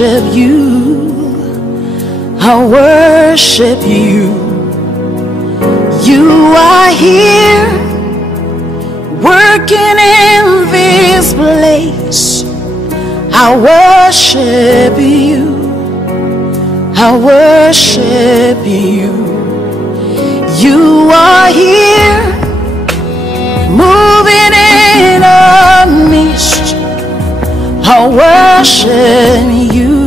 worship you. I worship you. You are here, working in this place. I worship you. I worship you. You are here, moving in our midst. I worship you.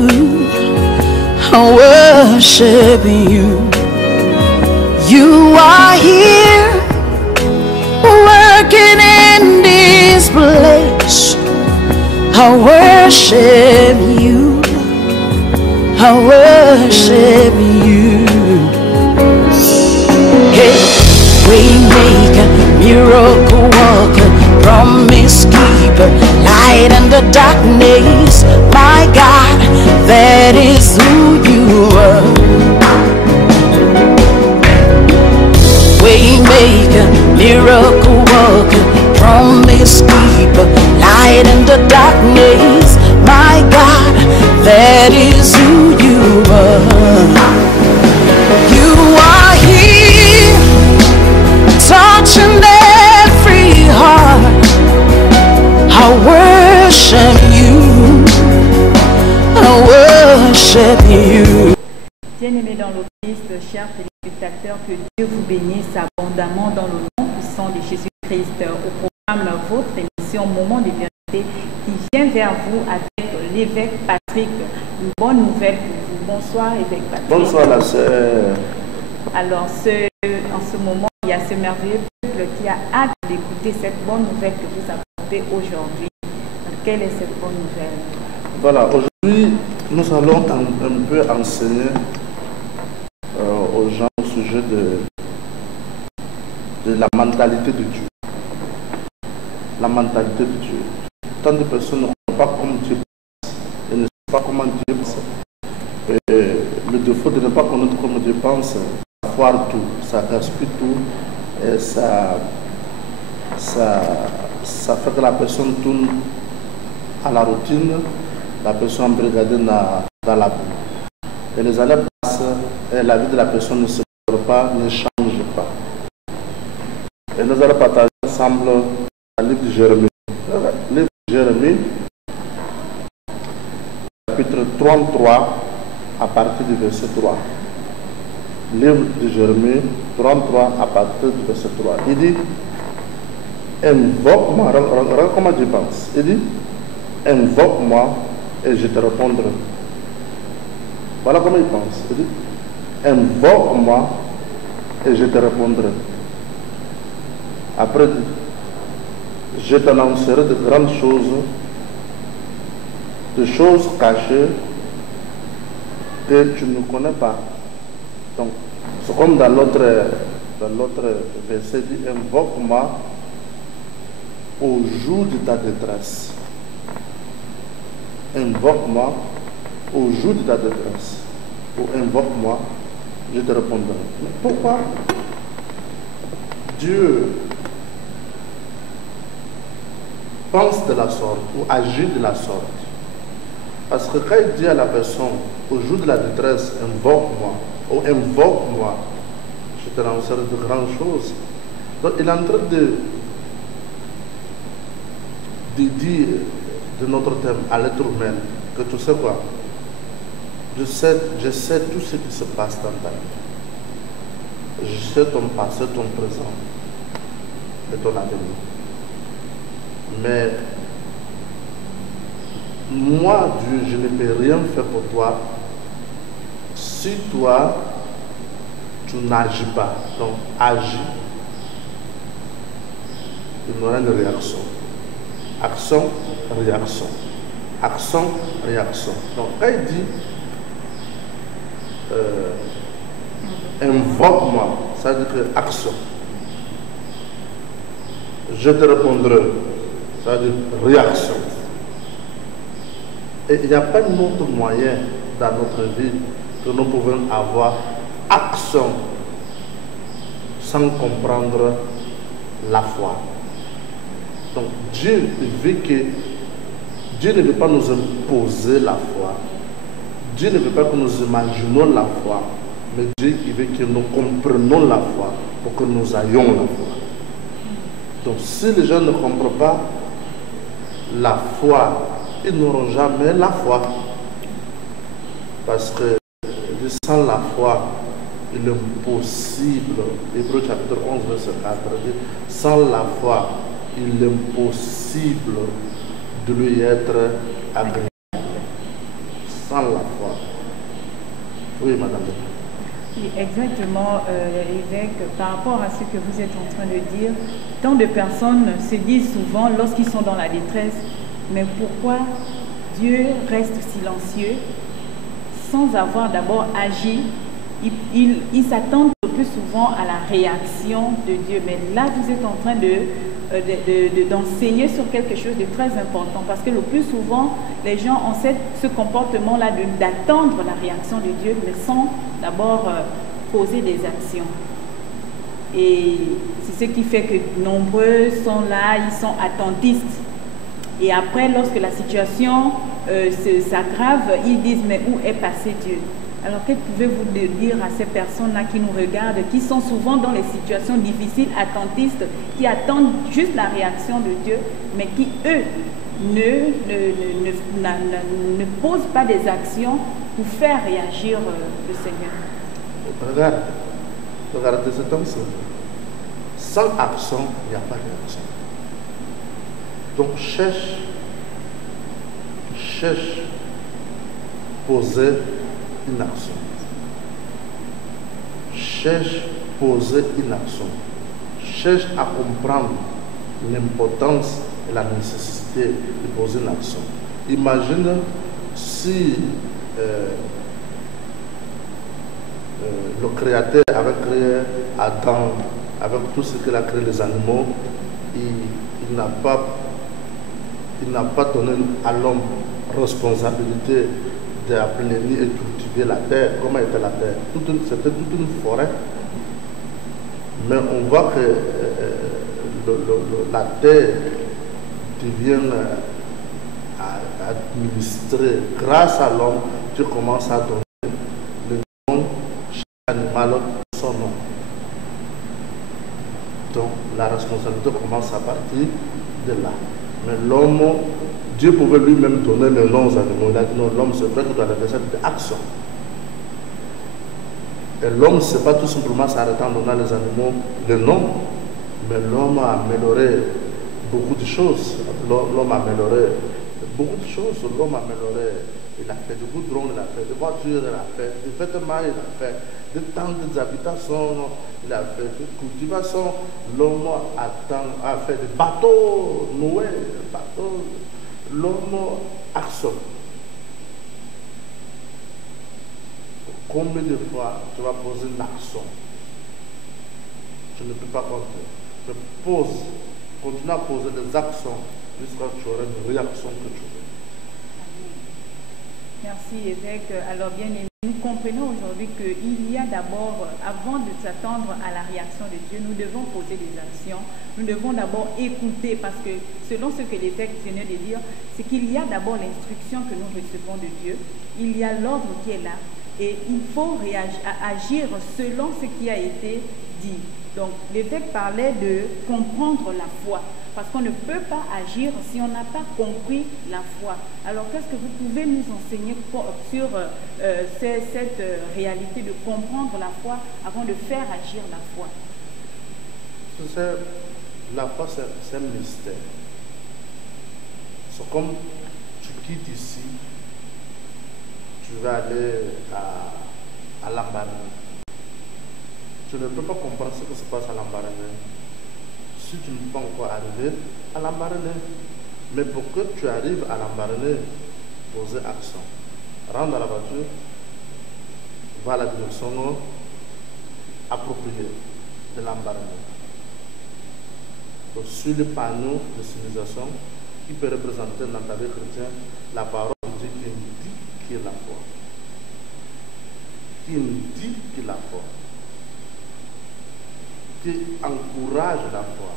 I worship you. You are here, working in this place. I worship you. I worship you. Hey, waymaker, miracle worker, promise keeper, light in the darkness. My God, that is who you are. Waymaker, miracle worker, promise keeper, light in the darkness. My God, that is who you are. You are here, touching every heart. I worship you. I worship you. Bien-aimés dans le Christ, chers téléspectateurs, que Dieu vous bénisse abondamment dans le nom puissant de Jésus-Christ. Au programme, votre émission Moment de vérité qui vient vers vous avec l'évêque Patrick. Une bonne nouvelle pour vous. Bonsoir, évêque Patrick. Bonsoir, la sœur. Alors, en ce moment, il y a ce merveilleux peuple qui a hâte d'écouter cette bonne nouvelle que vous apportez aujourd'hui. Quelle est cette bonne nouvelle? Voilà, aujourd'hui, nous allons un peu enseigner aux gens au sujet de la mentalité de Dieu. La mentalité de Dieu. Tant de personnes ne sont pas comme Dieu pense et ne savent pas comment Dieu pense. Et le défaut de ne pas connaître comment Dieu pense, ça foire tout, ça gaspille tout et ça fait que la personne tourne à la routine, la personne embrigadée dans la boue. Et les années passent et la vie de la personne ne se perd pas, ne change pas. Et nous allons partager ensemble le livre de Jérémie. Le livre de Jérémie, chapitre 33, à partir du verset 3. Livre de Jérémie 33, à partir du verset 3. Il dit, invoque-moi, regarde comment Dieu pense. Il dit, invoque-moi et je te répondrai. Voilà comment il pense. Il dit, invoque-moi et je te répondrai. Après, je t'annoncerai de grandes choses, de choses cachées que tu ne connais pas. Donc, c'est comme dans l'autre verset, il dit, invoque-moi au jour de ta détresse. Invoque-moi au jour de ta détresse. Ou invoque-moi, je te répondrai. Mais pourquoi Dieu pense de la sorte ou agit de la sorte? Parce que quand il dit à la personne, au jour de la détresse, invoque-moi, ou invoque-moi, je te lancerai de grandes choses. Donc il est en train de dire de notre thème à l'être humain que tu sais quoi, je sais tout ce qui se passe dans ta vie. Je sais ton passé, ton présent et ton avenir. Mais moi, Dieu, je ne peux rien faire pour toi si toi, tu n'agis pas. Donc, agis. Il y aura une réaction. Action, réaction. Action, réaction. Donc, quand il dit invoque-moi, ça veut dire que action. Je te répondrai, ça veut dire réaction. Et il n'y a pas d'autre moyen dans notre vie que nous pouvons avoir action sans comprendre la foi. Donc Dieu veut que Dieu ne veut pas nous imposer la foi, Dieu ne veut pas que nous imaginions la foi, mais Dieu il veut que nous comprenions la foi pour que nous ayons la foi. Donc si les gens ne comprennent pas la foi, ils n'auront jamais la foi. Parce que sans la foi, il est impossible, Hébreux chapitre 11, verset 4, dit, sans la foi, il est impossible de lui être agréable. Sans la foi. Oui, madame. Oui, exactement, évêque, par rapport à ce que vous êtes en train de dire, tant de personnes se disent souvent, lorsqu'ils sont dans la détresse, mais pourquoi Dieu reste silencieux sans avoir d'abord agi? Ils s'attendent le plus souvent à la réaction de Dieu. Mais là, vous êtes en train d'enseigner sur quelque chose de très important. Parce que le plus souvent, les gens ont ce comportement-là d'attendre la réaction de Dieu, mais sans d'abord poser des actions. Et c'est ce qui fait que nombreux sont là, ils sont attentistes. Et après, lorsque la situation s'aggrave, ils disent, mais où est passé Dieu? Alors, que pouvez-vous dire à ces personnes-là qui nous regardent, qui sont souvent dans les situations difficiles, attentistes, qui attendent juste la réaction de Dieu, mais qui, eux, ne posent pas des actions pour faire réagir le Seigneur? Regardez cet homme. Sans action, il n'y a pas de réaction. Donc, cherche poser une action. Cherche poser une action. Cherche à comprendre l'importance et la nécessité de poser une action. Imagine si le Créateur avait créé Adam avec tout ce qu'il a créé, les animaux, il n'a pas donné à l'homme responsabilité d'appeler et cultiver la terre. Comment était la terre? C'était toute une forêt. Mais on voit que la terre devient administrée. Grâce à l'homme, Dieu commence à donner le nom, chaque animal son nom. Donc la responsabilité commence à partir de là. Mais l'homme, Dieu pouvait lui-même donner le nom aux animaux. Il a dit non, l'homme se fait que doit faire des actions. Et l'homme, ce n'est pas tout simplement s'arrêter en donnant les animaux le nom, mais l'homme a amélioré beaucoup de choses. L'homme a amélioré beaucoup de choses. L'homme a amélioré. Il a fait du goudron, il a fait des voitures, il a fait des vêtements, il a fait des tentes, des habitations, il a fait de cultivation. L'homme a fait des bateaux, Noé, des bateaux. L'homme actionne. Combien de fois tu vas poser une action? Je ne peux pas compter. Mais pose, continue à poser des actions jusqu'à ce que tu auras une réaction que tu veux. Merci évêque. Alors bien aimé, nous comprenons aujourd'hui qu'il y a d'abord, avant de s'attendre à la réaction de Dieu, nous devons poser des actions. Nous devons d'abord écouter, parce que selon ce que l'évêque venait de dire, c'est qu'il y a d'abord l'instruction que nous recevons de Dieu, il y a l'ordre qui est là, et il faut agir selon ce qui a été dit. Donc l'évêque parlait de comprendre la foi, parce qu'on ne peut pas agir si on n'a pas compris la foi. Alors qu'est-ce que vous pouvez nous enseigner sur cette réalité de comprendre la foi avant de faire agir la foi? La foi, c'est un mystère. C'est comme tu quittes ici, tu vas aller à Lambaréné. Tu ne peux pas comprendre ce qui se passe à Lambaréné si tu ne peux pas encore arriver à Lambaréné. Mais pour que tu arrives à Lambaréné, poser action. Rentre dans la voiture, va à la direction appropriée de Lambaréné. Donc, sur le panneau de civilisation qui peut représenter dans ta vie chrétienne la parole de Dieu qui indique qui est la foi. Qui indique qui est la foi. Qui encourage la foi.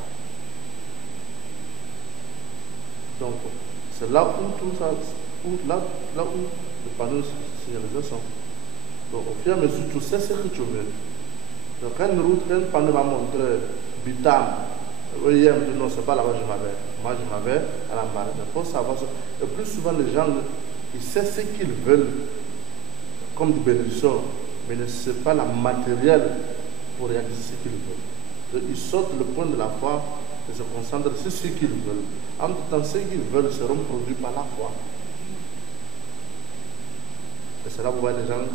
Donc, c'est là où tout ça, là où le panneau de signalisation. Donc au fur et à mesure, tu sais ce que tu veux. Donc quand un panneau va montrer Bitam, OIM, non, c'est pas là-bas je m'avais. Moi je m'avais à la marine. Il faut savoir ça. Et plus souvent les gens, ils savent ce qu'ils veulent comme des bénédictions, mais ne savent pas la matériel pour réaliser ce qu'ils veulent. Donc, ils sortent le point de la foi et se concentrent sur ce qu'ils veulent. En tout temps, ce qu'ils veulent seront produits par la foi. Et c'est là où vous voyez les gens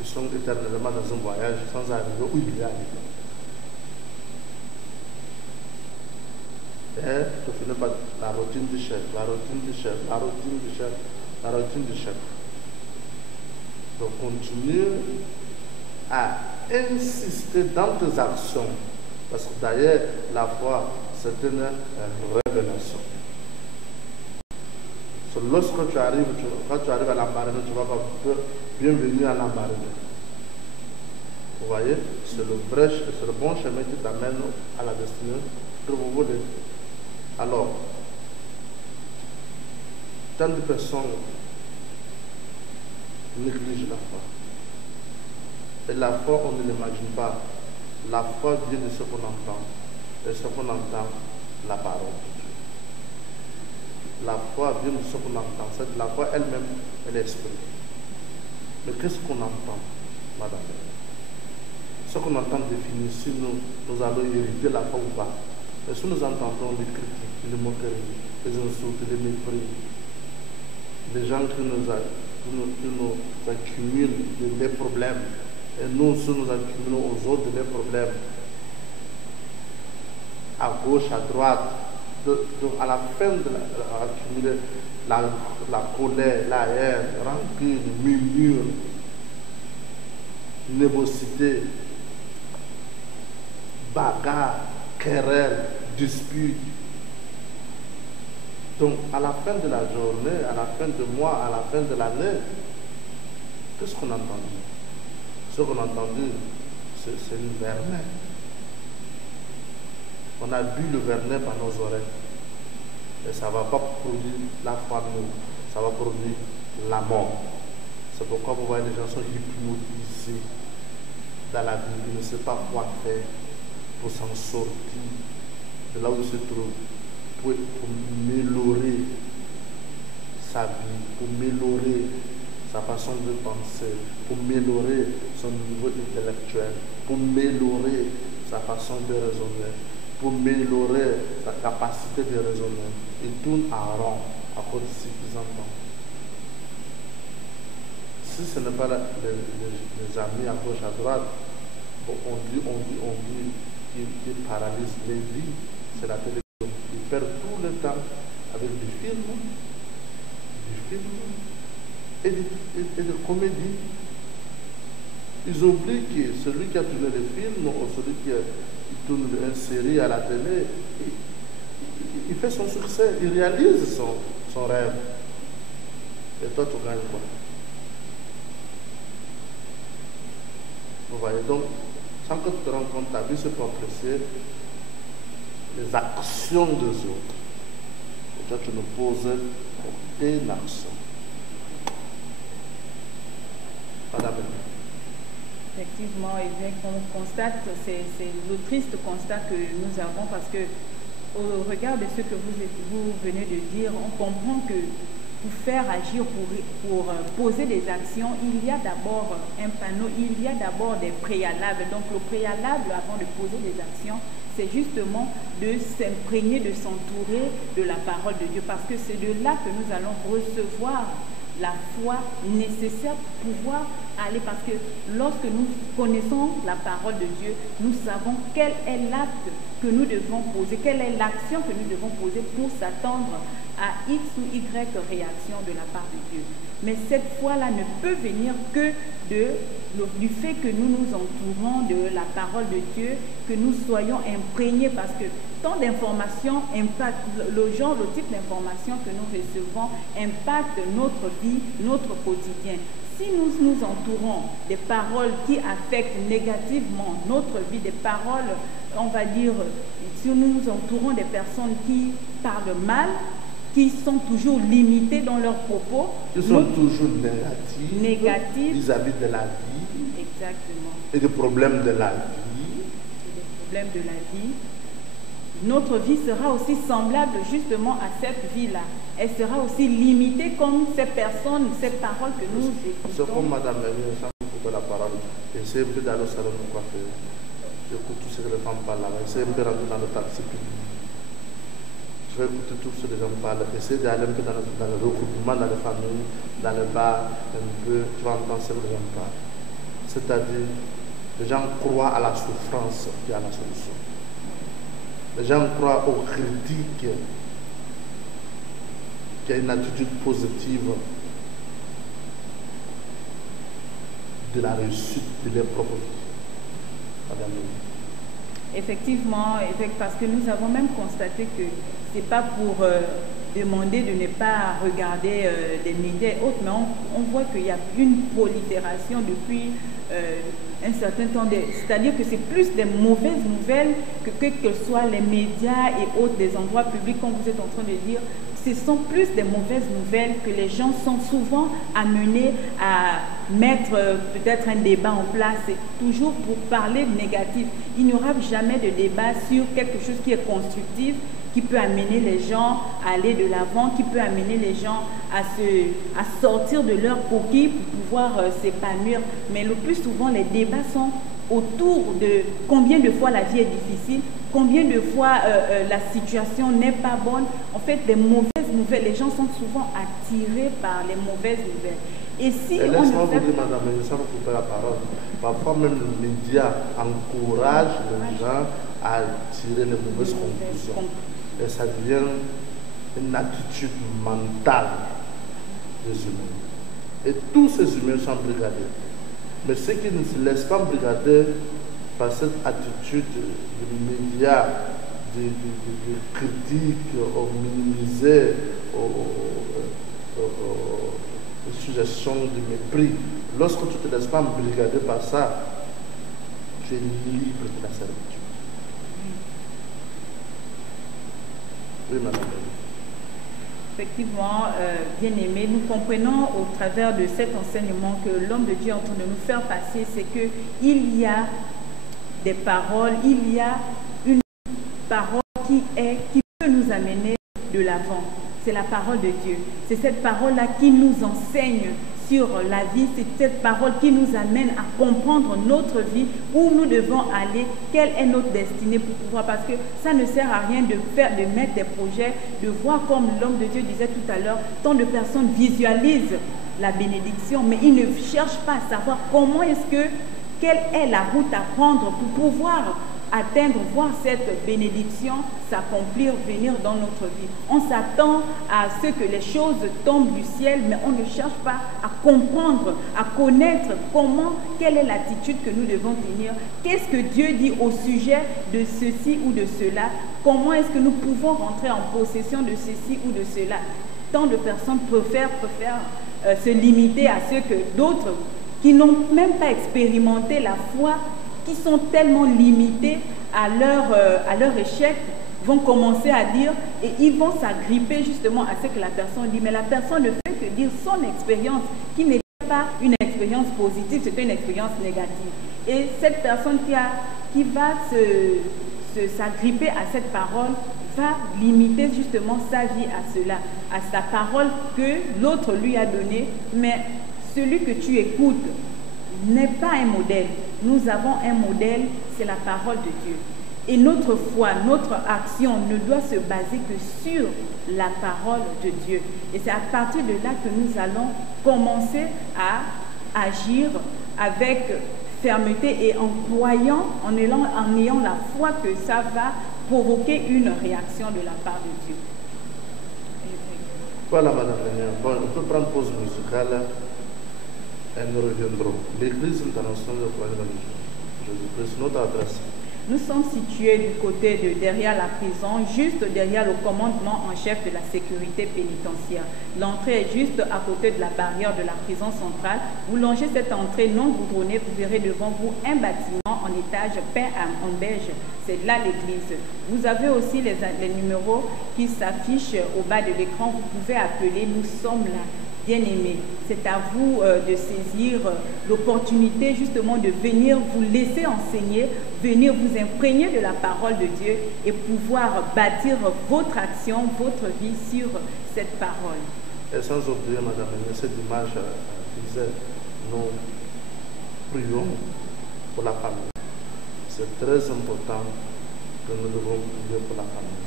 qui sont éternellement dans un voyage sans arriver où il y a arrivé. Et tu finis par la routine du chef, la routine du chef, la routine du chef, la routine du chef. Donc continue à insister dans tes actions. Parce que d'ailleurs, la foi, c'est une révélation. Lorsque tu arrives, quand tu arrives à la marine, tu vas pas bienvenue à la marine. Vous voyez, c'est le bon chemin qui t'amène à la destinée que vous voulez. Alors, tant de personnes négligent la foi. Et la foi, on ne l'imagine pas. La foi vient de ce qu'on entend. Et ce qu'on entend, la parole de Dieu. La foi vient de ce qu'on entend. La foi elle-même, elle est esprit. Mais qu'est-ce qu'on entend, madame? Ce qu'on entend définir si nous allons hériter la foi ou pas. Et si nous entendons les critiques, les moqueries, les insultes, les mépris, les gens qui nous accumulent des problèmes, et nous aussi nous accumulons aux autres des problèmes, à gauche, à droite, donc à la fin de accumuler la colère, la haine, rancune, murmure, névosité, bagarre, querelle, dispute. Donc à la fin de la journée, à la fin du mois, à la fin de l'année, qu'est-ce qu'on a entendu? Ce qu'on a entendu, c'est une vernet. On a bu le vernet par nos oreilles. Et ça ne va pas produire la foi de nous, ça va produire la mort. C'est pourquoi vous voyez les gens sont hypnotisés dans la vie. Ils ne savent pas quoi faire pour s'en sortir de là où ils se trouvent, pour améliorer sa vie, pour améliorer sa façon de penser, pour améliorer son niveau intellectuel, pour améliorer sa façon de raisonner, pour améliorer sa capacité de raisonner. Il tourne en rond à cause de ce qu'ils entendent. Si ce n'est pas les amis à gauche, à droite, on dit qu'ils paralysent les vies. C'est la télévision. Ils perdent tout le temps avec du film et des comédies. Ils oublient que celui qui a tourné les films ou celui qui tourne une série à la télé, il fait son succès, il réalise son rêve. Et toi, tu gagnes quoi? Vous voyez, donc, sans que tu te rendes compte, ta vie se peut apprécier les actions des autres. Et toi, tu ne poses aucune action. Madame. Effectivement, et bien qu'on constate, c'est le triste constat que nous avons parce que au regard de ce que vous venez de dire, on comprend que pour faire agir, pour poser des actions, il y a d'abord un panneau, il y a d'abord des préalables. Donc le préalable avant de poser des actions, c'est justement de s'imprégner, de s'entourer de la parole de Dieu parce que c'est de là que nous allons recevoir la foi nécessaire pour pouvoir aller, parce que lorsque nous connaissons la parole de Dieu, nous savons quel est l'acte que nous devons poser, quelle est l'action que nous devons poser pour s'attendre à X ou Y réaction de la part de Dieu. Mais cette foi-là ne peut venir que du fait que nous nous entourons de la parole de Dieu, que nous soyons imprégnés, parce que tant d'informations impactent, le type d'informations que nous recevons impacte notre vie, notre quotidien. Si nous nous entourons des paroles qui affectent négativement notre vie, des paroles, on va dire, si nous nous entourons des personnes qui parlent mal, qui sont toujours limités dans leurs propos. Qui sont toujours négatifs vis-à-vis de la vie. Exactement. Et des problèmes de la vie. De la vie. Notre vie sera aussi semblable justement à cette vie-là. Elle sera aussi limitée comme ces personnes, ces paroles que nous écoutons. C'est comme Madame sans écouter la parole. Essayez un peu d'aller au salon de coiffure. J'écoute tout ce que les femmes parlent là. Essayez un peu de rentrer dans le taxi public. Je vais écouter tout ce que les gens parlent. Essayez d'aller un peu dans le regroupement, dans les familles, dans les bars, un peu, tu vas entendre ce que les gens parlent. C'est-à-dire, les gens croient à la souffrance qui est la solution. Les gens croient aux critiques, qu'il y a une attitude positive de la réussite de leur propre vie. Madame. Effectivement, parce que nous avons même constaté que ce n'est pas pour demander de ne pas regarder les médias et autres, mais on voit qu'il y a une prolifération depuis un certain temps, c'est-à-dire que c'est plus des mauvaises nouvelles que soient les médias et autres, des endroits publics, comme vous êtes en train de dire. Ce sont plus des mauvaises nouvelles que les gens sont souvent amenés à mettre peut-être un débat en place, toujours pour parler négatif. Il n'y aura jamais de débat sur quelque chose qui est constructif, qui peut amener les gens à aller de l'avant, qui peut amener les gens à sortir de leur coquille pour pouvoir s'épanouir. Mais le plus souvent, les débats sont autour de combien de fois la vie est difficile, combien de fois la situation n'est pas bonne. En fait, des mauvaises nouvelles, les gens sont souvent attirés par les mauvaises nouvelles. Et si on laisse-moi vous dire, madame, je vous couper la parole. Parfois même les médias encouragent les gens à tirer les mauvaises conclusions. Et ça devient une attitude mentale des humains. Et tous ces humains sont brigadés. Mais ceux qui ne se laissent pas brigader par cette attitude de médias, de critiques, au minimiser, aux suggestions de mépris, lorsque tu ne te laisses pas brigader par ça, tu es libre de la servitude. Oui, madame. Effectivement, bien-aimés, nous comprenons au travers de cet enseignement que l'homme de Dieu est en train de nous faire passer, c'est qu'il y a des paroles, il y a une parole qui peut nous amener de l'avant. C'est la parole de Dieu. C'est cette parole-là qui nous enseigne sur la vie, c'est cette parole qui nous amène à comprendre notre vie, où nous devons aller, quelle est notre destinée pour pouvoir, parce que ça ne sert à rien de mettre des projets, de voir comme l'homme de Dieu disait tout à l'heure, tant de personnes visualisent la bénédiction, mais ils ne cherchent pas à savoir quelle est la route à prendre pour pouvoir atteindre, voir cette bénédiction s'accomplir, venir dans notre vie. On s'attend à ce que les choses tombent du ciel, mais on ne cherche pas à comprendre, à connaître quelle est l'attitude que nous devons tenir, qu'est-ce que Dieu dit au sujet de ceci ou de cela, comment est-ce que nous pouvons rentrer en possession de ceci ou de cela. Tant de personnes préfèrent se limiter à ce que d'autres qui n'ont même pas expérimenté la foi, qui sont tellement limités à leur échec, vont commencer à dire et ils vont s'agripper justement à ce que la personne dit. Mais la personne ne fait que dire son expérience, qui n'est pas une expérience positive, c'est une expérience négative. Et cette personne qui va s'agripper à cette parole va limiter justement sa vie à cela, à sa parole que l'autre lui a donnée. Mais celui que tu écoutes n'est pas un modèle. Nous avons un modèle, c'est la parole de Dieu. Et notre foi, notre action ne doit se baser que sur la parole de Dieu. Et c'est à partir de là que nous allons commencer à agir avec fermeté et en ayant la foi que ça va provoquer une réaction de la part de Dieu. Voilà, madame. Bon, on peut prendre pause musicale. Et nous reviendrons. L'Église internationale de Croix de Jésus-Christ, notre adresse. Nous sommes situés du côté de derrière la prison, juste derrière le commandement en chef de la sécurité pénitentiaire. L'entrée est juste à côté de la barrière de la prison centrale. Vous longez cette entrée non goudronnée, vous verrez devant vous un bâtiment en étage peint en beige. C'est là l'église. Vous avez aussi les numéros qui s'affichent au bas de l'écran. Vous pouvez appeler, nous sommes là. Bien-aimés, c'est à vous de saisir l'opportunité justement de venir vous laisser enseigner, venir vous imprégner de la parole de Dieu et pouvoir bâtir votre action, votre vie sur cette parole. Et sans oublier, Madame, cette image disait, nous prions pour la famille. C'est très important que nous devons prier pour la famille.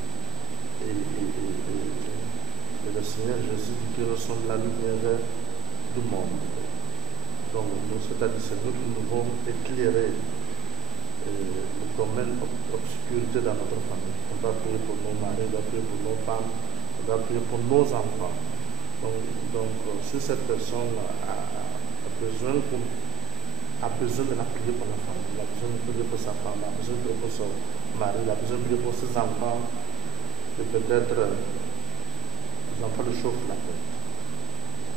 Et le Seigneur Jésus dit que nous sommes la lumière du monde. Donc, c'est-à-dire c'est nous qui devons éclairer le domaine d'obscurité dans notre famille. On doit prier pour nos maris, on doit prier pour nos femmes, on doit prier pour nos enfants. Donc si cette personne a besoin de la prier pour la famille, il a besoin de prier pour sa femme, il a besoin de prier pour son mari, il a besoin de prier pour ses enfants, et peut-être les enfants le chauffent la tête.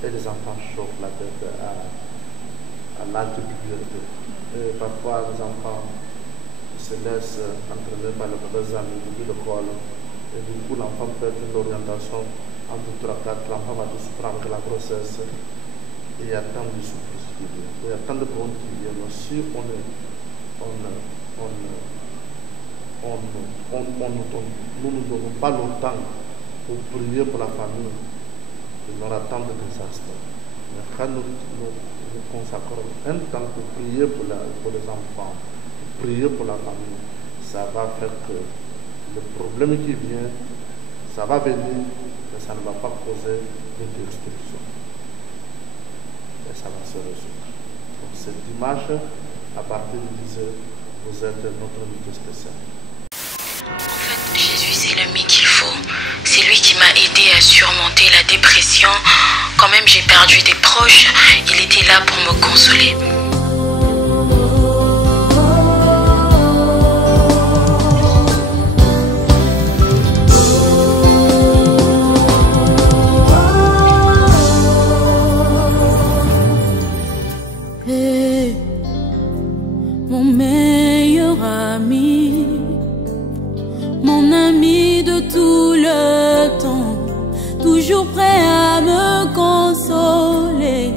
Et les enfants chauffent la tête à l'âge de puberté. Et parfois, les enfants se laissent entraîner par les mauvais amis depuis l'école. Et du coup, l'enfant perd une orientation entre 3-4. L'enfant va tout prendre avec la grossesse. Et il y a tant de surprises qui viennent. Il y a tant de problèmes qui viennent. Si on ne nous donnons pas le temps pour prier pour la famille, il y aura tant de désastres. Mais quand nous consacrons un temps pour prier pour les enfants, pour prier pour la famille, ça va faire que le problème qui vient, ça va venir, mais ça ne va pas causer de destruction. Et ça va se résoudre. Donc cette dimanche, à partir du 10h, vous êtes notre invité spécial. En fait, Jésus, c'est l'ami qu'il faut. C'est lui qui m'a aidé à surmonter la dépression. Quand même, j'ai perdu des proches. Il était là pour me consoler. Hey, mon meilleur ami, mon ami de tout le temps, toujours prêt à me consoler.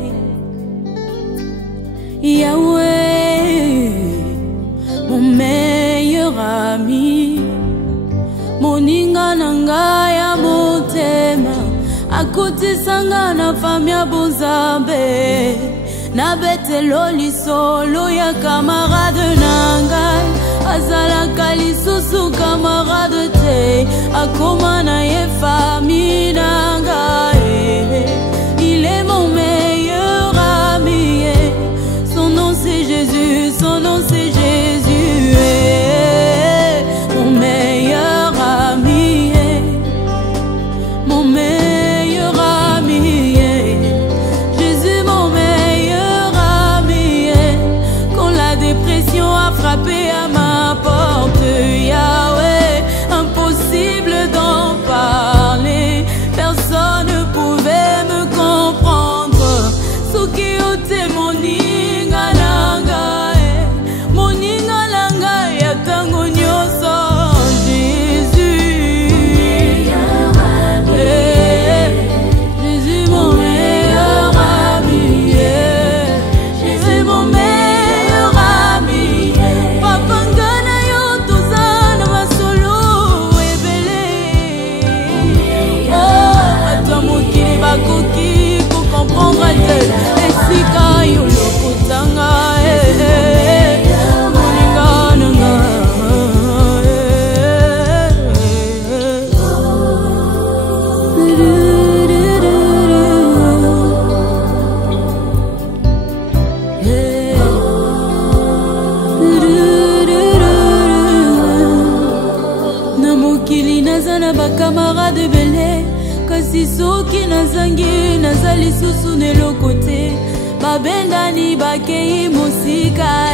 Yahweh, mon meilleur ami, moninga nanga ya motema, akuti sanga na famia bonzambe, na betelo lisolo ya camarade nangai, azalaka lisusu camarade te, akoma na ye famille nangai. Il est mon meilleur ami, son nom c'est Jésus, son nom c'est Jésus. Mon meilleur ami, mon meilleur ami, Jésus mon meilleur ami. Quand la dépression a frappé à ma porte, Yahweh, impossible d'en parler, personne ne pouvait me comprendre. Soki ote moninga nanga, moninga nanga ya tango nyoso, Jésus, Jésus mon meilleur ami, Jésus mon meilleur ami. Papa ngana yo tozana masolo ebele, oh ata mokili bakoki ko comprendre te, esika yo lokotanga moninga nanga. Na mokili naza na bakamarade bele, kasi soki nazangi naza lisusu neloko te, babendani bakei mosika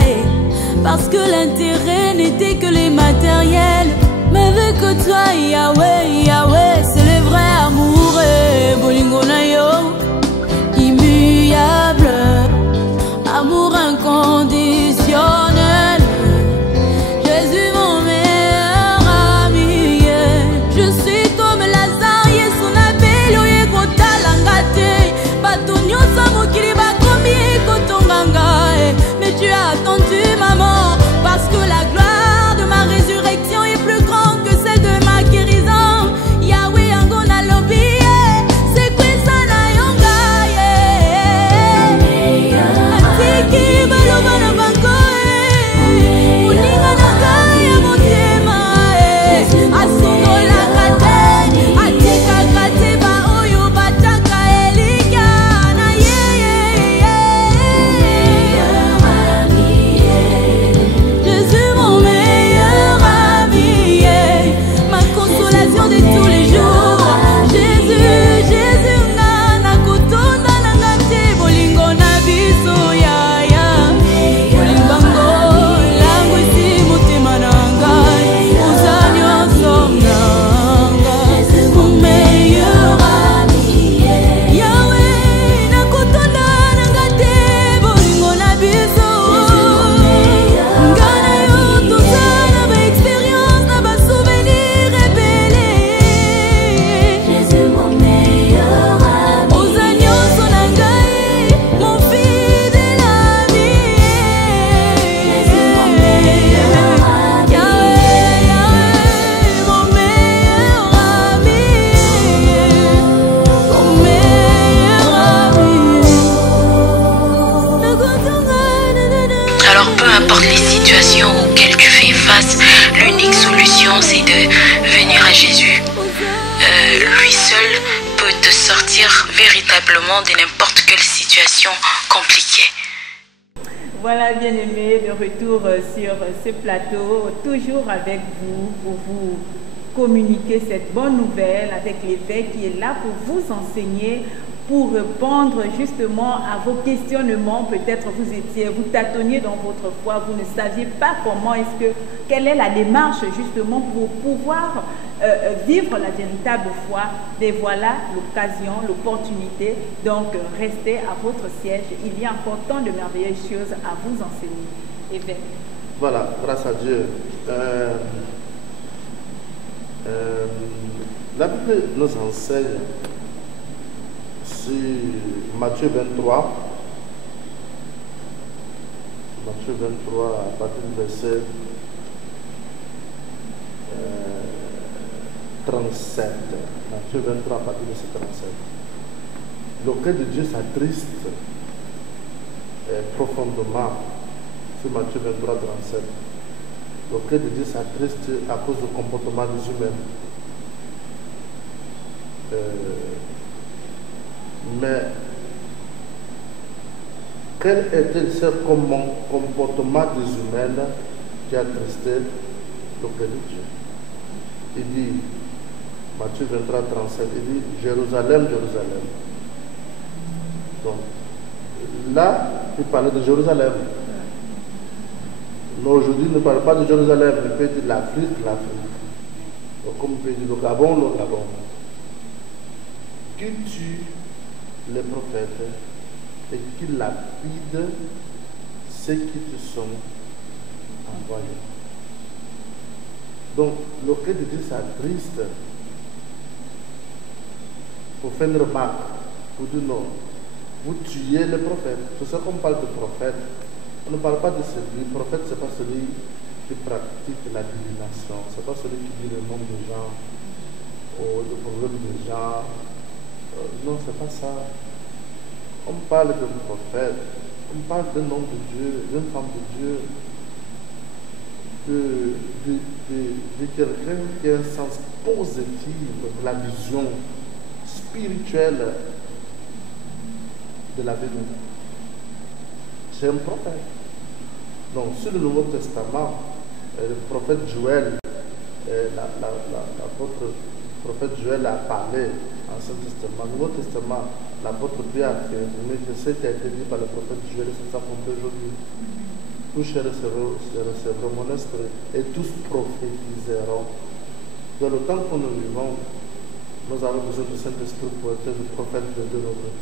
parce que l'intérêt n'était que les matériels. Mais avec toi, Yahweh, Yahweh, c'est le vrai amour. Bolingo na yo, immuable, amour inconditionnel. Jésus, mon meilleur ami. Je suis comme Lazare, son appel, oye kotalangate. Batonyo samokili bakomi kotonganga. Mais tu as attendu maman, parce que la gloire de ma résurrection est plus grande que celle de ma guérison. Yahweh angona lobi, c'est quoi ça na yonga. Atiki baloba na bango, uninga na kaya motema. Asungola kate, atika kate ba oyo bataka elika na Jésus mon meilleur ami, ma consolation de tous les jours. Jésus, Jésus na kutunda na ngati bolingo na biso ya bolingo langu isi motema na ngai uzani osomnanga mon meilleur ami. Yahweh na kutunda na ngati bolingo na biso ngana yo tozala ba expérience na ba souvenir rebelle. Jésus mon meilleur ami, ozanyoso na ngai mon fidèle ami. Jésus mon meilleur ami, Yahweh, Yahweh, mon meilleur ami, mon meilleur ami. Alors peu importe les situations auxquelles tu fais face, l'unique solution c'est de venir à Jésus. Lui seul peut te sortir véritablement de n'importe quelle situation compliquée. Voilà, bien-aimés, de retour sur ce plateau, toujours avec vous pour vous communiquer cette bonne nouvelle avec l'évêque qui est là pour vous enseigner, pour répondre justement à vos questionnements. Peut-être vous tâtonniez dans votre foi, vous ne saviez pas quelle est la démarche justement pour pouvoir vivre la véritable foi. Et voilà l'occasion, l'opportunité. Donc restez à votre siège. Il y a encore tant de merveilleuses choses à vous enseigner. Évêque. Voilà, grâce à Dieu. La Bible nous enseigne sur Matthieu 23. Matthieu 23, à partir du verset 37. Matthieu 23, à partir du verset 37. Le cœur de Dieu s'attriste profondément sur Matthieu 23, 37. Le cœur de Dieu s'attriste à cause du comportement des humains. Mais quel était ce comportement des humains qui a attristé le cœur de Dieu? Il dit, Matthieu 23, 37, il dit, Jérusalem, Jérusalem. Donc, là, il parlait de Jérusalem. Mais aujourd'hui, il ne parle pas de Jérusalem, il peut dire l'Afrique, l'Afrique. Donc, comme il peut dire le Gabon, le Gabon. Qui tue les prophètes et qui lapide ceux qui te sont envoyés. Donc, le cœur de Dieu s'attriste pour faire une remarque, pour dire non, vous tuez les prophètes. C'est ça qu'on parle de prophète. On ne parle pas de celui. Le prophète, ce n'est pas celui qui pratique la divination. Ce n'est pas celui qui dit le nom des gens ou le problème des gens. Non, ce n'est pas ça. On parle d'un prophète, on parle d'un homme de Dieu, d'une femme de Dieu, de quelqu'un qui a un sens positif de la vision spirituelle de la vie. C'est un prophète. Donc, sur le Nouveau Testament, le prophète Joël, l'apôtre prophète Joël a parlé en Ancien Testament. Nouveau Testament, l'apôtre Pierre a affirmé que ce qui a été dit par le prophète Joël, c'est ça qu'on fait aujourd'hui. Tous recevront mon esprit et tous prophétiseront. Dans le temps que nous vivons, nous avons besoin du Saint-Esprit pour être le prophète de notre vie.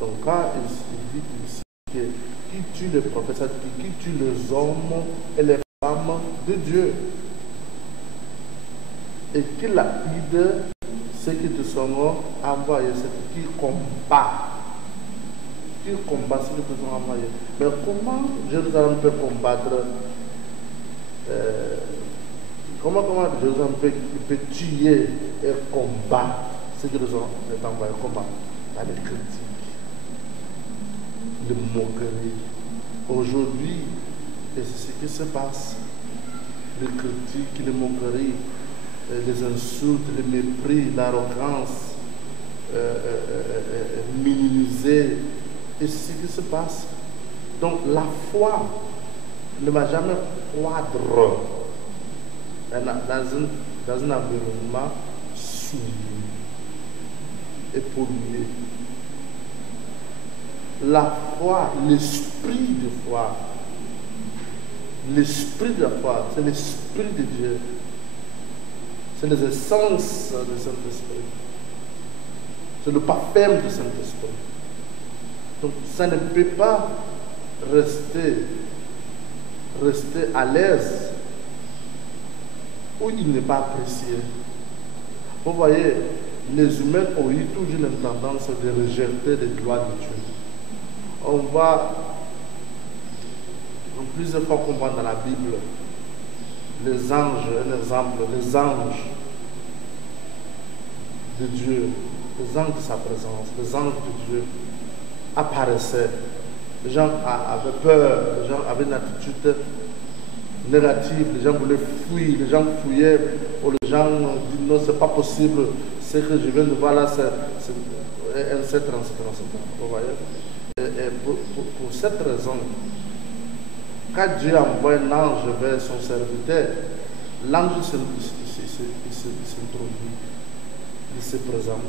Donc quand il dit ici que qui tue les prophètes, ça dit qui tue les hommes et les femmes de Dieu. Et qui lapide ceux qui te seront envoyés, c'est qui combat. Qui combat ceux qui te sont envoyés. Mais comment Jérusalem peut combattre comment Jérusalem peut tuer et combattre ceux qui te sont envoyés? Comment? Par les critiques, les moqueries. Aujourd'hui, et c'est ce qui se passe. Les critiques, les moqueries, les insultes, le mépris, l'arrogance, minimiser, et c'est ce qui se passe. Donc la foi ne va jamais croître dans un environnement souillé et pollué. La foi, l'esprit de foi, l'esprit de la foi, c'est l'esprit de Dieu. C'est les essences du Saint-Esprit. C'est le parfum du Saint-Esprit. Donc ça ne peut pas rester à l'aise où il n'est pas apprécié. Vous voyez, les humains ont eu toujours une tendance de rejeter les lois de Dieu. On voit plusieurs fois qu'on voit dans la Bible les anges, un exemple, les anges de Dieu, les anges de sa présence, les anges de Dieu apparaissaient. Les gens avaient peur, les gens avaient une attitude négative, les gens voulaient fuir, les gens fouillaient, ou les gens disaient non, c'est pas possible, ce que je viens de voir là, c'est un set transparent. Vous voyez? Et pour cette raison, quand Dieu envoie un ange vers son serviteur, l'ange s'introduit, il se présente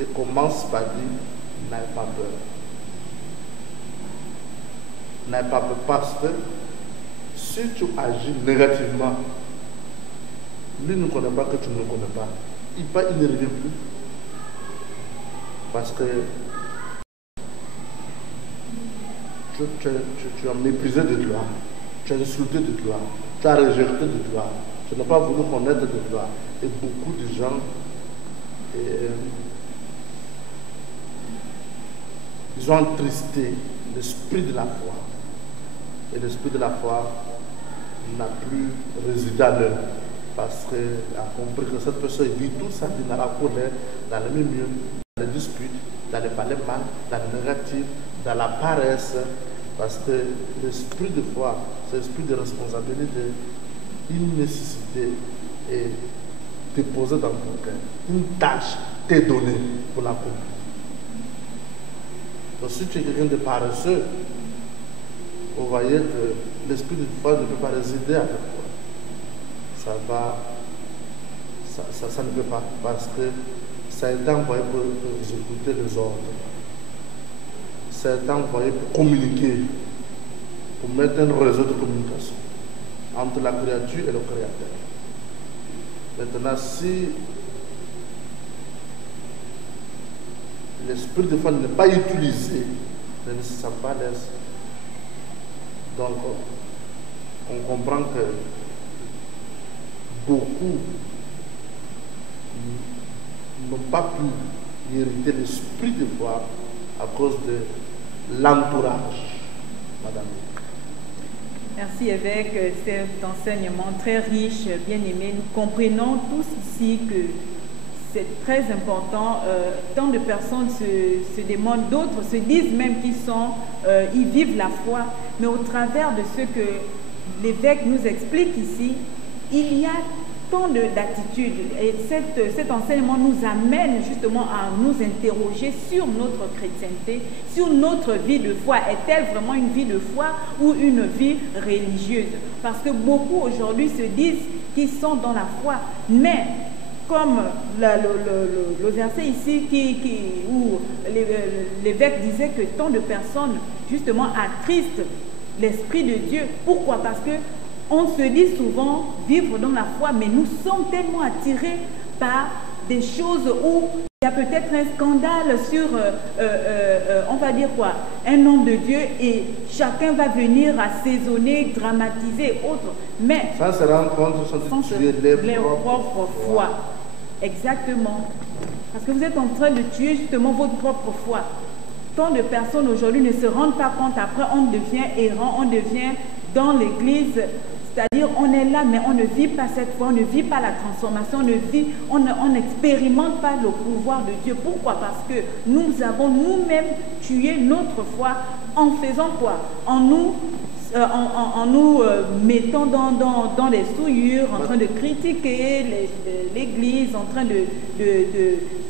et commence par dire n'aie pas peur. N'aie pas peur parce que si tu agis négativement, lui ne connaît pas que tu ne le connais pas. Il ne revient plus. Parce que tu as méprisé de toi, tu as insulté de toi, tu as rejeté de toi, tu n'as pas voulu connaître de toi. Et beaucoup de gens, ils ont entristé l'esprit de la foi. Et l'esprit de la foi n'a plus résidé à l'heure. Parce qu'il a compris que cette personne vit toute sa vie dans la colère, dans le milieu, dans les disputes, dans les palais mal, dans le négatif, dans la paresse. Parce que l'esprit de foi, c'est l'esprit de responsabilité, une nécessité est déposée dans ton cœur. Une tâche t'est donnée pour l'accomplir. Donc si tu es quelqu'un de paresseux, vous voyez que l'esprit de foi ne peut pas résider avec toi. Ça ne peut pas, parce que ça a été envoyé pour exécuter les ordres. Ça a été envoyé pour communiquer, pour mettre un réseau de communication entre la créature et le Créateur. Maintenant, si l'esprit de foi n'est pas utilisé, ne se sent pas à l'aise. Donc, on comprend que beaucoup n'ont pas pu hériter l'esprit de foi à cause de l'entourage, madame. Merci évêque, cet enseignement très riche, bien aimé. Nous comprenons tous ici que c'est très important. Tant de personnes se demandent, d'autres se disent même ils vivent la foi, mais au travers de ce que l'évêque nous explique ici, il y a tant d'attitudes et cet enseignement nous amène justement à nous interroger sur notre chrétienté, sur notre vie de foi. Est-elle vraiment une vie de foi ou une vie religieuse? Parce que beaucoup aujourd'hui se disent qu'ils sont dans la foi, mais comme le verset ici où l'évêque disait que tant de personnes justement attristent l'Esprit de Dieu. Pourquoi? Parce que on se dit souvent vivre dans la foi, mais nous sommes tellement attirés par des choses où il y a peut-être un scandale sur, on va dire quoi, un homme de Dieu, et chacun va venir assaisonner, dramatiser, autre. Mais sans se rendre compte, sans sont tuer les propres foi. Exactement. Parce que vous êtes en train de tuer justement votre propre foi. Tant de personnes aujourd'hui ne se rendent pas compte, après on devient errant, on devient dans l'église. C'est-à-dire, on est là, mais on ne vit pas cette foi, on ne vit pas la transformation, on n'expérimente pas le pouvoir de Dieu. Pourquoi? Parce que nous avons nous-mêmes tué notre foi en faisant quoi? En nous mettant dans les souillures, en train de critiquer l'église, en train de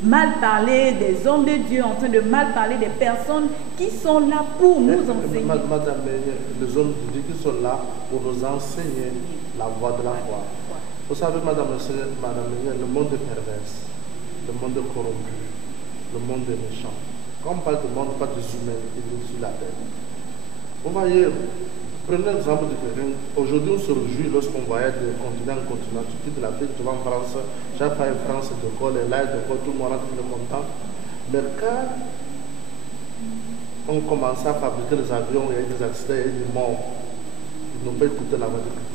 mal parler des hommes de Dieu, en train de mal parler des personnes qui sont là pour nous enseigner. Madame, les hommes de Dieu qui sont là pour nous enseigner la voie de la foi. Vous savez, madame, le monde est pervers, le monde est corrompu, le monde est méchant. Quand on parle de monde, pas des humains qui vivent sur la terre. Vous voyez, prenez l'exemple de quelqu'un. Aujourd'hui, on se réjouit lorsqu'on voyage de continent en continent. Tu quittes l'Afrique, tu vas en France. Chaque fois en France, de colle, et là, de colle, tout le monde est content. Mais quand on commençait à fabriquer les avions, il y a eu des accidents, il y a eu des morts. Ils n'ont pas écouté la voix de Christ.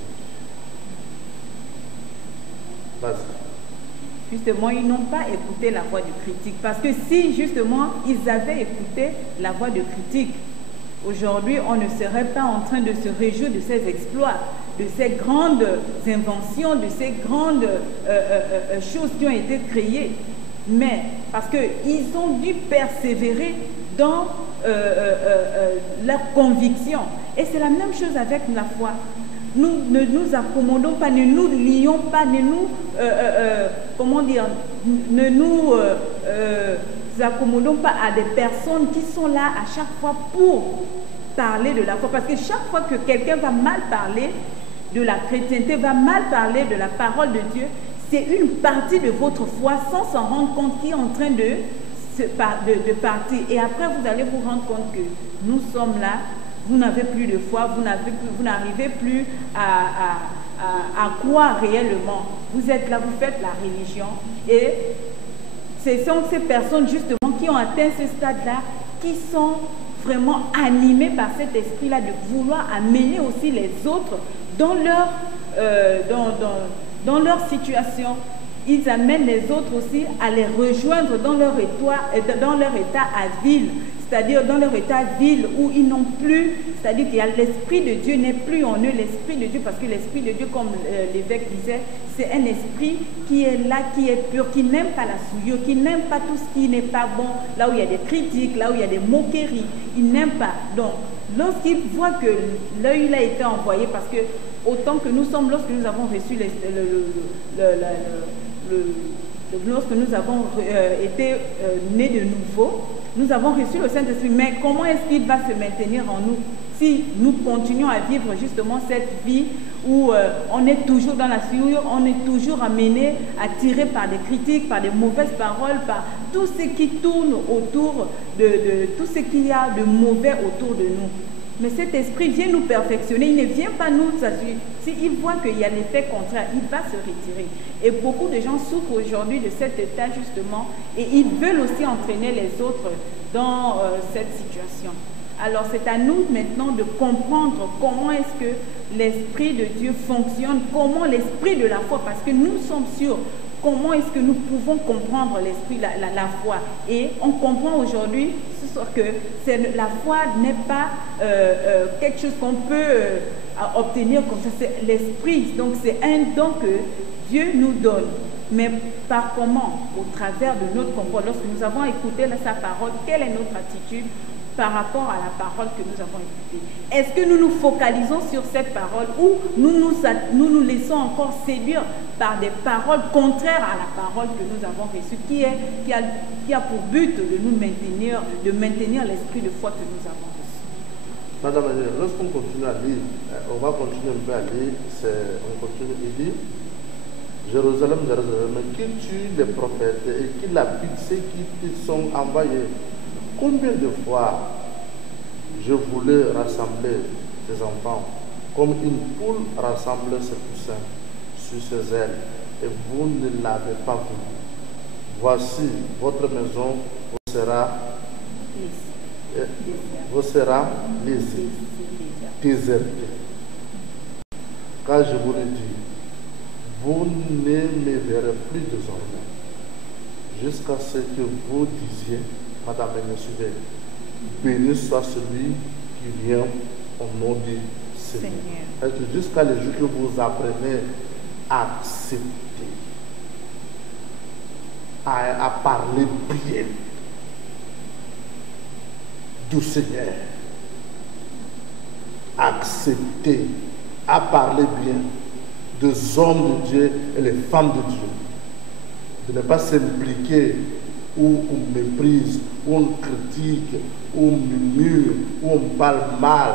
Vas-y. Justement, ils n'ont pas écouté la voix de critique. Parce que si, justement, ils avaient écouté la voix de critique, aujourd'hui, on ne serait pas en train de se réjouir de ces exploits, de ces grandes inventions, de ces grandes choses qui ont été créées. Mais parce qu'ils ont dû persévérer dans leur conviction. Et c'est la même chose avec la foi. Nous ne nous accommodons pas, ne nous lions pas, ne nous, comment dire, ne nous accommodons pas à des personnes qui sont là à chaque fois pour parler de la foi. Parce que chaque fois que quelqu'un va mal parler de la chrétienté, va mal parler de la parole de Dieu, c'est une partie de votre foi sans s'en rendre compte qui est en train de partir. Et après, vous allez vous rendre compte que nous sommes là, vous n'avez plus de foi, vous n'arrivez plus à croire réellement. Vous êtes là, vous faites la religion. Et ce sont ces personnes justement qui ont atteint ce stade-là, qui sont vraiment animées par cet esprit-là de vouloir amener aussi les autres dans leur situation. Ils amènent les autres aussi à les rejoindre dans leur état à ville, c'est-à-dire dans leur état ville où ils n'ont plus, c'est-à-dire qu'il y a l'Esprit de Dieu n'est plus en eux, l'Esprit de Dieu, parce que l'Esprit de Dieu, comme l'évêque disait, c'est un esprit qui est là, qui est pur, qui n'aime pas la souillure, qui n'aime pas tout ce qui n'est pas bon, là où il y a des critiques, là où il y a des moqueries, il n'aime pas. Donc, lorsqu'il voit que l'œil a été envoyé, parce que autant que nous sommes, lorsque nous avons reçu lorsque nous avons été nés de nouveau, nous avons reçu le Saint-Esprit. Mais comment est-ce qu'il va se maintenir en nous si nous continuons à vivre justement cette vie où on est toujours dans la souillure, on est toujours amené, attiré par des critiques, par des mauvaises paroles, par tout ce qui tourne autour de tout ce qu'il y a de mauvais autour de nous. Mais cet esprit vient nous perfectionner, il ne vient pas nous assurer. S'il voit qu'il y a l'effet contraire, il va se retirer. Et beaucoup de gens souffrent aujourd'hui de cet état justement, et ils veulent aussi entraîner les autres dans cette situation. Alors c'est à nous maintenant de comprendre comment est-ce que l'Esprit de Dieu fonctionne, comment l'Esprit de la foi, parce que nous sommes sûrs, comment est-ce que nous pouvons comprendre l'Esprit, la foi. Et on comprend aujourd'hui que la foi n'est pas quelque chose qu'on peut obtenir comme ça, c'est l'Esprit. Donc c'est un don que Dieu nous donne. Mais par comment? Au travers de notre comportement. Lorsque nous avons écouté sa parole, quelle est notre attitude par rapport à la parole que nous avons écoutée? Est-ce que nous nous focalisons sur cette parole ou nous laissons encore séduire par des paroles contraires à la parole que nous avons reçue, qui a pour but de nous maintenir, de maintenir l'esprit de foi que nous avons reçu? Madame, lorsqu'on continue à lire, on va continuer un peu à lire, on continue, il dit Jérusalem, Jérusalem, qui tue les prophètes et qui lapide ceux qui sont envoyés. Combien de fois je voulais rassembler des enfants, comme une poule rassemble ses poussins sur ses ailes, et vous ne l'avez pas voulu. Voici, votre maison vous sera laissée, désertée. Car je vous le dis, vous ne me verrez plus désormais, jusqu'à ce que vous disiez, Madame, me suivez, béni soit celui qui vient au nom du Seigneur. Jusqu'à le jour que vous apprenez à accepter, à parler bien du Seigneur, accepter, à parler bien des hommes de Dieu et les femmes de Dieu, de ne pas s'impliquer où on méprise, où on critique, où on murmure, où on parle mal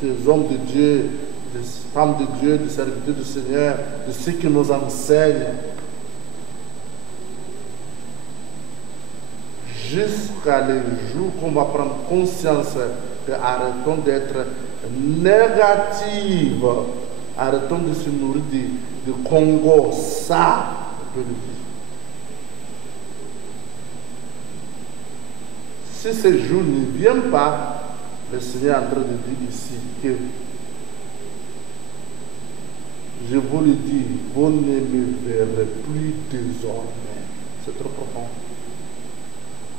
des hommes de Dieu, des femmes de Dieu, des serviteurs du Seigneur, de ceux qui nous enseignent, jusqu'à le jour qu'on va prendre conscience que arrêtons d'être négatifs, arrêtons de se nourrir de Congo, ça, on peut le dire. Si ce jour ne vient pas, le Seigneur est en train de dire ici que je vous le dis, vous ne me verrez plus désormais. C'est trop profond.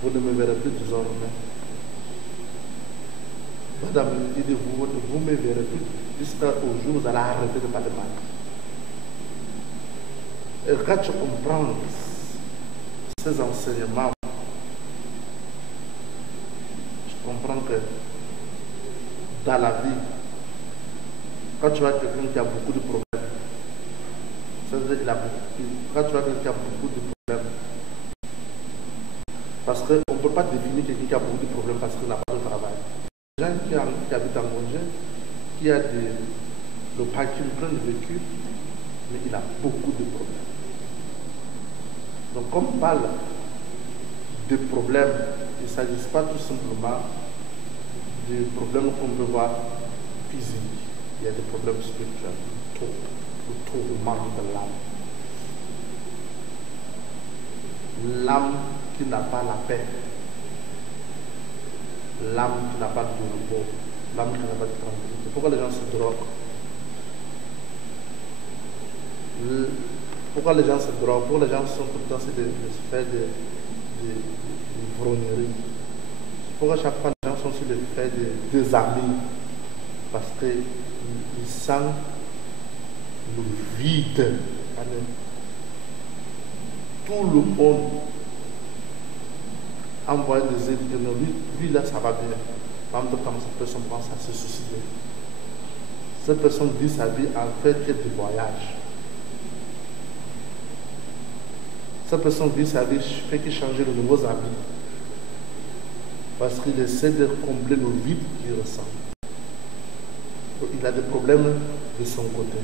Vous ne me verrez plus désormais. Madame, il dit, vous ne me verrez plus jusqu'au jour où vous allez arrêter de parler mal. Et quand tu comprends ces enseignements, tu comprends que dans la vie, quand tu vois quelqu'un qui a beaucoup de problèmes, quand tu vois quelqu'un qui a beaucoup de problèmes, parce qu'on ne peut pas définir quelqu'un qui a beaucoup de problèmes parce qu'il n'a pas de travail. Les gens qui habitent en congé, qui a le parking plein de véhicules, mais il a beaucoup de problèmes. Donc, comme on parle de problèmes, il ne s'agit pas tout simplement des problèmes qu'on peut voir physiques. Il y a des problèmes spirituels, le tourment de l'âme. L'âme qui n'a pas la paix, l'âme qui n'a pas de repos, l'âme qui n'a pas de tranquillité. Pourquoi les gens se droguent? Pourquoi les gens se droguent? Pourquoi les gens sont tout le temps de faire des vrogneries? Pourquoi chaque fois les gens sont sur le fait des amis? Parce qu'ils sentent le vide. Tout le monde envoie des aides de nos vies. Lui là, ça va bien. En même temps, cette personne pense à se suicider. Cette personne vit sa vie en fait que de voyage. Cette personne vit sa vie, fait que changer de nouveaux habits. Parce qu'il essaie de combler le vide qu'il ressent. Il a des problèmes de son côté.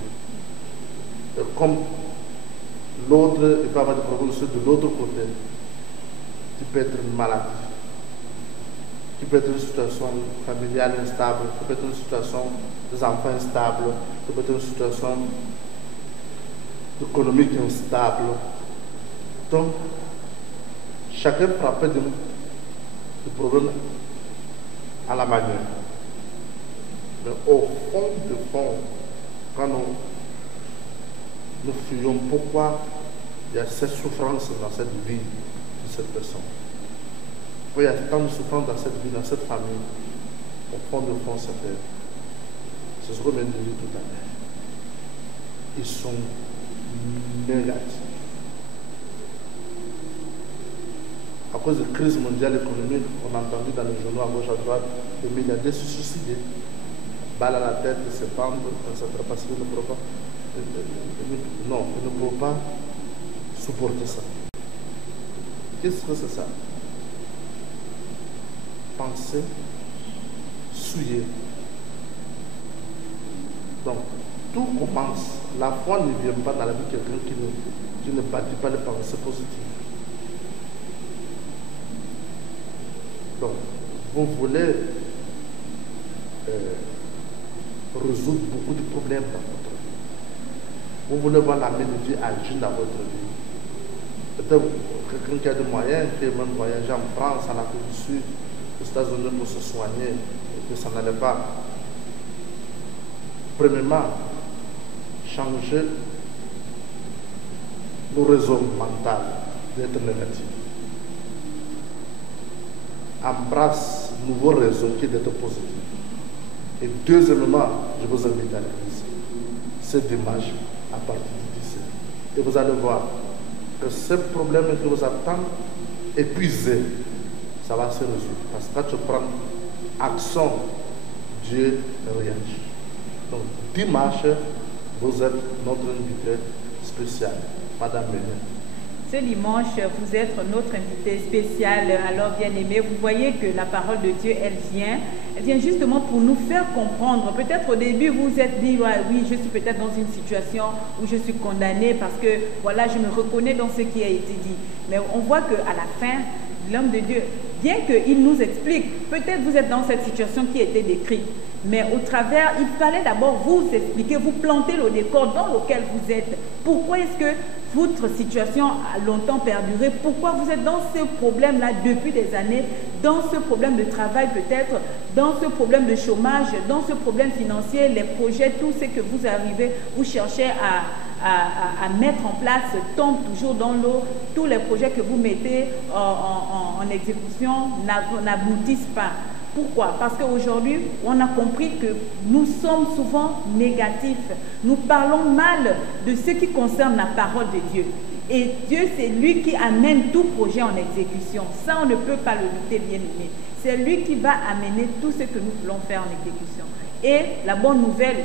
Et comme l'autre, il peut avoir des problèmes de l'autre côté. Qui peut être une maladie, qui peut être une situation familiale instable, qui peut être une situation des enfants instables, qui peut être une situation économique instable. Donc, chacun frappait du problème à la manière. Mais au fond de fond, quand nous fuyons, pourquoi il y a cette souffrance dans cette vie de cette personne? Pourquoi il y a tant de souffrance dans cette vie, dans cette famille? Au fond de fond, c'est ce que je viens de dire tout à l'heure. Ils sont négatifs. À cause de la crise mondiale économique, on a entendu dans les journaux à gauche à droite, les milliardaires se suicider. Balle à la tête, se pendre, etc. Parce qu'ils ne pourront pas. Non, ils ne pourront pas supporter ça. Qu'est-ce que c'est ça? Penser, souiller. Donc, tout commence. La foi ne vient pas dans la vie de quelqu'un qui ne bâtit pas les pensées positives. Donc, vous voulez résoudre beaucoup de problèmes dans votre vie. Vous voulez voir la main de Dieu agir dans votre vie. Peut-être quelqu'un qui a des moyens, qui est même voyager en France, en Afrique du Sud, aux États-Unis pour se soigner, et que ça n'allait pas. Premièrement, changer le réseau mental d'être négatif. Embrasse un nouveau réseau qui est d'être positif. Et deuxièmement, je vous invite à l'église ce dimanche à partir du 17. Et vous allez voir que ce problème qui vous attend épuisé, ça va se résoudre. Parce que quand tu prends action, Dieu réagit. Donc dimanche, vous êtes notre invité spécial, Madame Ménel. Ce dimanche, vous êtes notre invité spécial. Alors, bien aimé, vous voyez que la parole de Dieu, elle vient justement pour nous faire comprendre. Peut-être au début, vous vous êtes dit, ouais, oui, je suis peut-être dans une situation où je suis condamné parce que, voilà, je me reconnais dans ce qui a été dit. Mais on voit qu'à la fin, l'homme de Dieu, bien qu'il nous explique, peut-être vous êtes dans cette situation qui a été décrite, mais au travers, il fallait d'abord vous expliquer, vous planter le décor dans lequel vous êtes. Pourquoi est-ce que votre situation a longtemps perduré? Pourquoi vous êtes dans ce problème-là depuis des années, dans ce problème de travail peut-être, dans ce problème de chômage, dans ce problème financier, les projets, tout ce que vous arrivez, vous cherchez à mettre en place tombent toujours dans l'eau. Tous les projets que vous mettez en exécution n'aboutissent pas. Pourquoi? Parce qu'aujourd'hui, on a compris que nous sommes souvent négatifs. Nous parlons mal de ce qui concerne la parole de Dieu. Et Dieu, c'est lui qui amène tout projet en exécution. Ça, on ne peut pas le douter, bien aimé. C'est lui qui va amener tout ce que nous voulons faire en exécution. Et la bonne nouvelle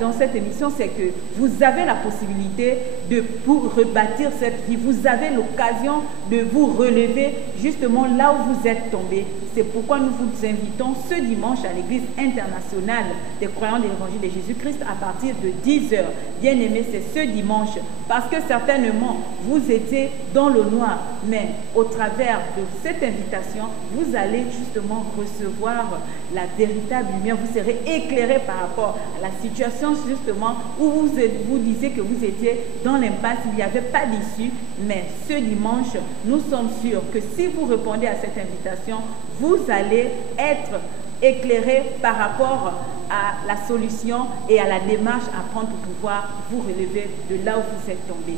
dans cette émission, c'est que vous avez la possibilité de pour rebâtir cette vie. Vous avez l'occasion de vous relever justement là où vous êtes tombé. C'est pourquoi nous vous invitons ce dimanche à l'Église internationale des croyants de l'Évangile de Jésus-Christ à partir de 10h. Bien aimé, c'est ce dimanche parce que certainement vous étiez dans le noir, mais au travers de cette invitation, vous allez justement recevoir la véritable lumière. Vous serez éclairé par rapport à la situation justement où vous disiez que vous étiez dans l'impasse, il n'y avait pas d'issue. Mais ce dimanche, nous sommes sûrs que si vous répondez à cette invitation, vous allez être éclairé par rapport à la solution et à la démarche à prendre pour pouvoir vous relever de là où vous êtes tombé.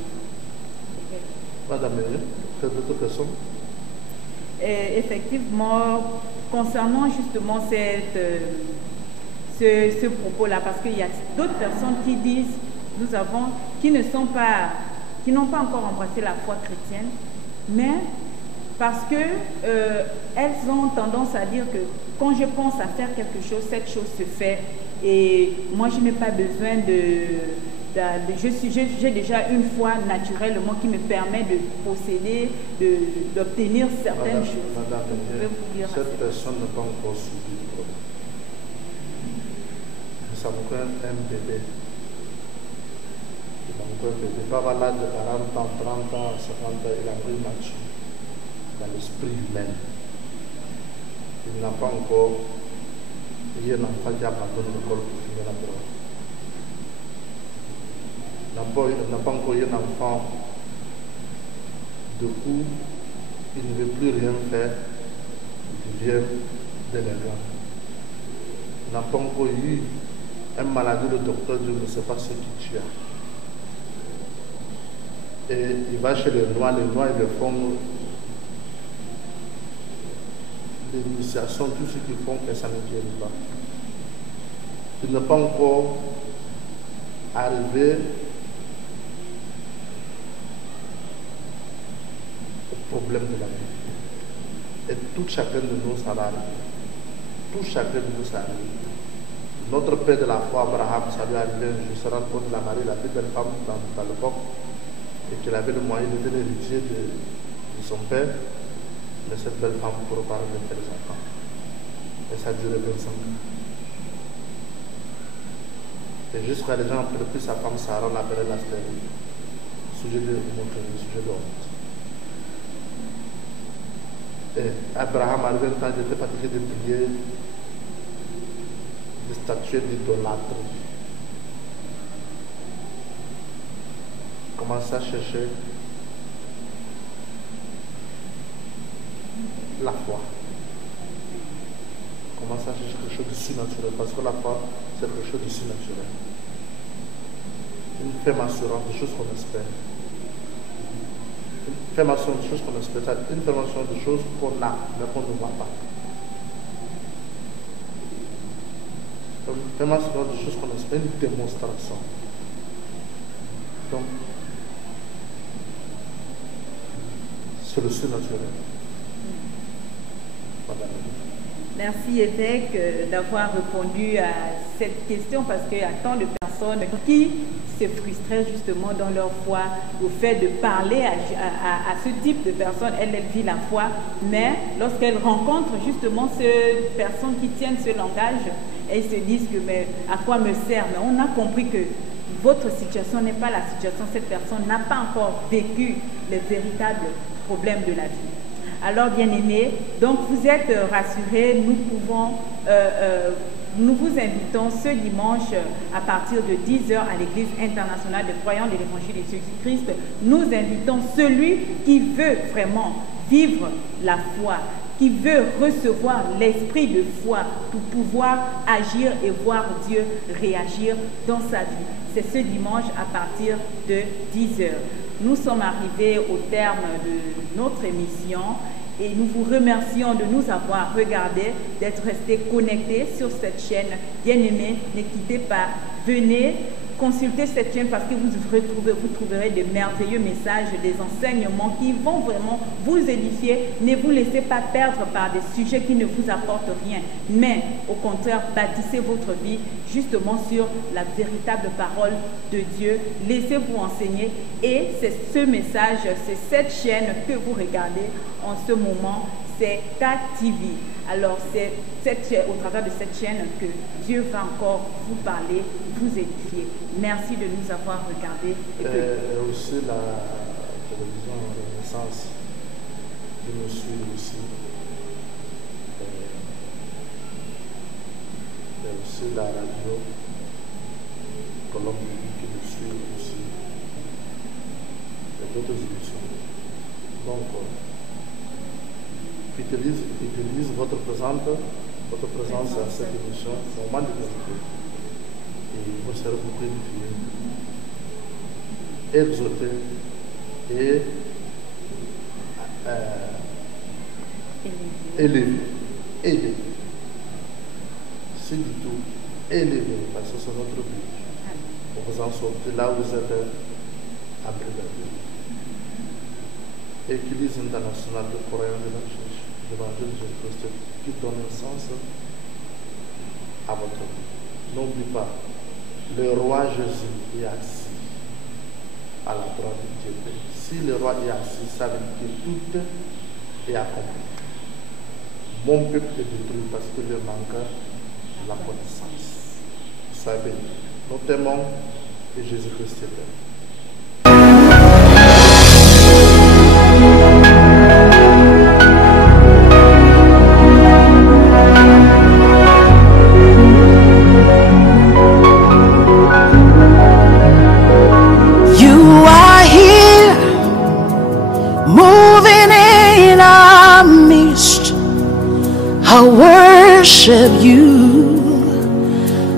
Madame, c'est votre question? Effectivement, concernant justement ce propos-là, parce qu'il y a d'autres personnes qui disent, qui n'ont pas encore embrassé la foi chrétienne, mais parce que elles ont tendance à dire que quand je pense à faire quelque chose, cette chose se fait et moi je n'ai pas besoin j'ai déjà une foi naturellement qui me permet de posséder, d'obtenir certaines choses. Madame, cette personne n'a pas encore subi le problème. Ça me fait un bébé. Pas malade de 40 ans, 30 ans, 50 ans, il a pris mature dans l'esprit humain. Il n'a pas encore eu un enfant qui abandonne l'école pour finir la drogue. Il n'a pas encore eu un enfant. Du coup, il ne veut plus rien faire. Il devient délinquant. Il n'a pas encore eu une maladie, le docteur Dieu ne sait pas ce qui tue. Et il va chez les noirs ils le font l'initiation, tout ce qu'ils font, et ça ne guérit pas. Il n'est pas encore arrivé au problème de la vie. Et tout chacun de nous, ça va arriver. Tout chacun de nous, ça arrive. Notre père de la foi, Abraham, ça lui est arrivé un jour, se rendre compte de la Marie, la plus belle femme dans l'époque, et qu'il avait le moyen de devenir l'héritier de son père, mais cette belle femme ne pourrait pas remettre les enfants. Et ça a duré 25 ans. Et jusqu'à les gens ont pris sa femme Sarah, on l'appelait la stérile. Sujet de moquerie, sujet de honte. Et Abraham arrivé un temps, il était fatigué de prier, de statues d'idolâtrie. Commencez à chercher la foi. Commencez à chercher quelque chose de surnaturel, parce que la foi, c'est quelque chose de surnaturel. Une ferme assurance des choses qu'on espère. Une ferme assurance des choses qu'on espère, c'est une ferme assurance des choses qu'on a, mais qu'on ne voit pas. Une ferme assurance des choses qu'on espère, une démonstration. Donc, c'est le surnaturel. Voilà. Merci évêque d'avoir répondu à cette question parce qu'il y a tant de personnes qui se frustraient justement dans leur foi au fait de parler à ce type de personnes. Elle vit la foi, mais lorsqu'elles rencontrent justement ces personnes qui tiennent ce langage, elles se disent que mais à quoi me sert? Mais on a compris que votre situation n'est pas la situation, cette personne n'a pas encore vécu les véritables problèmes de la vie. Alors, bien-aimés, donc vous êtes rassurés, nous vous invitons ce dimanche à partir de 10h à l'Église internationale des croyants de l'Évangile de Jésus-Christ. Nous invitons celui qui veut vraiment vivre la foi, qui veut recevoir l'esprit de foi pour pouvoir agir et voir Dieu réagir dans sa vie. C'est ce dimanche à partir de 10h. Nous sommes arrivés au terme de notre émission et nous vous remercions de nous avoir regardés, d'être restés connectés sur cette chaîne. Bien-aimés, ne quittez pas, venez consulter cette chaîne parce que vous trouverez de merveilleux messages, des enseignements qui vont vraiment vous édifier. Ne vous laissez pas perdre par des sujets qui ne vous apportent rien, mais au contraire, bâtissez votre vie justement sur la véritable parole de Dieu. Laissez-vous enseigner et c'est ce message, c'est cette chaîne que vous regardez en ce moment, c'est KTV. Alors c'est au travers de cette chaîne que Dieu va encore vous parler, vous édifier. Merci de nous avoir regardés. Et aussi la télévision Renaissance qui nous suit aussi. Et aussi la radio Colombie qui nous suit aussi. Et d'autres émissions. Donc, utilise votre présence à cette émission, au moment de vérité. Et vous serez beaucoup édifiés, exhortés et élevés. C'est du tout élevé, parce que c'est notre but. Pour vous en sortir là où vous êtes abrévés. Église internationale de croyants de l'Évangile de Jésus-Christ qui donne un sens à votre vie. N'oubliez pas, le roi Jésus est assis à la droite de Dieu. Si le roi est assis, ça veut dire que tout est accompli. Mon peuple est détruit parce qu'il lui manque la connaissance. Soyez bénis. Nous t'aimons et Jésus-Christ t'aime.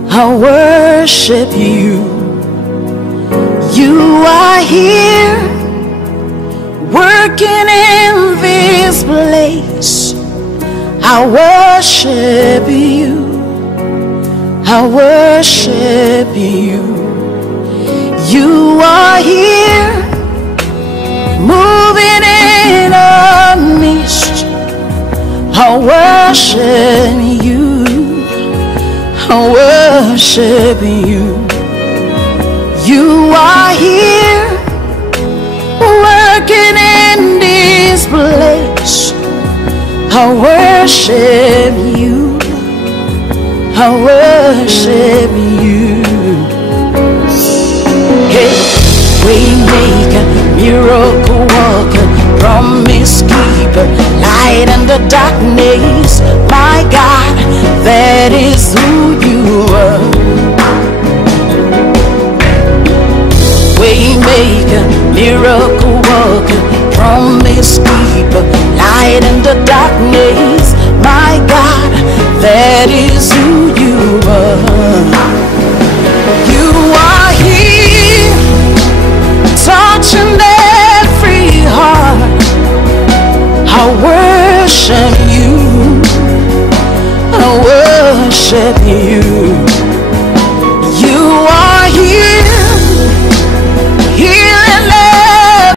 I worship you. You are here, working in this place. I worship you. I worship you. You are here, moving in our midst. I worship you. I worship you. You are here, working in this place. I worship you. I worship you. Hey, waymaker, miracle worker, promise keeper, light in the darkness. My God, that is who you are. maker, miracle worker, promise keeper, light in the darkness. My God, that is who you are. You are here, touching every heart. I worship you, I worship you.